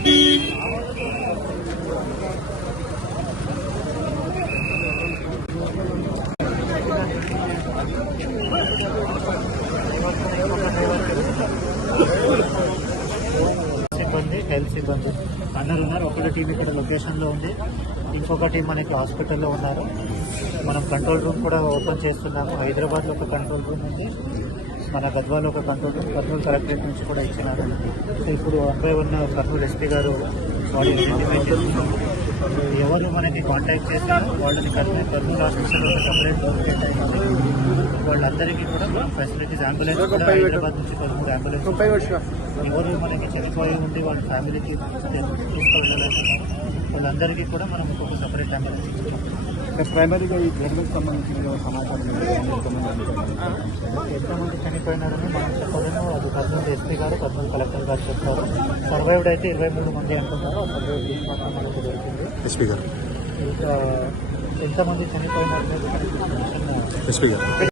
సిబ్బంది హెల్త్ సిబ్బంది అందరు ఉన్నారు. ఒకటి టీం ఇక్కడ లొకేషన్లో ఉంది. ఇంకొక టీం మనకి హాస్పిటల్లో ఉన్నారు. మనం కంట్రోల్ రూమ్ కూడా ఓపెన్ చేస్తున్నాము. హైదరాబాద్లో ఒక కంట్రోల్ రూమ్ ఉంది. మన గద్వాలో ఒక కంట్రోల్ కర్నూలు కలెక్టరేట్ నుంచి కూడా ఇచ్చినారు. సో ఇప్పుడు అబ్బాయి ఉన్న కర్నూలు ఎస్పీ గారు వాళ్ళు ఇంటిమేట్ చేస్తున్నారు. ఎవరు మనకి కాంటాక్ట్ చేశారో వాళ్ళని కర్నూలు కర్నూలు హాస్పిటల్లో సపరేట్ లొకేట్ అయినారు వాళ్ళందరికీ కూడా ఫెసిలిటీస్ అంబులెన్స్ కూడా హైదరాబాద్ నుంచి కర్నూలు అంబులెన్స్ ఎవరు మనకి చనిపోయి ఉండి వాళ్ళ ఫ్యామిలీకి తీసుకెళ్ళాలంటున్నారు వాళ్ళందరికీ కూడా మనం ఒక్కొక్క సపరేట్ అంబులెన్స్ ప్రైమరీగా ఈ ఘటనకు సంబంధించిన సమాచారం ఎంతమంది చనిపోయినారని మనం చెప్పలేము. అది కర్నూలు ఎస్పీ గారు కర్నూలు కలెక్టర్ గారు చెప్తారు సర్వైవ్డ్ అయితే ఇరవై మూడు మంది అంటున్నారు సర్వైవ్ మాత్రం మనకు దొరికింది. ఎస్పీ గారు. ఇంకా ఎంతమంది చనిపోయినారు ఎస్పీ గారు.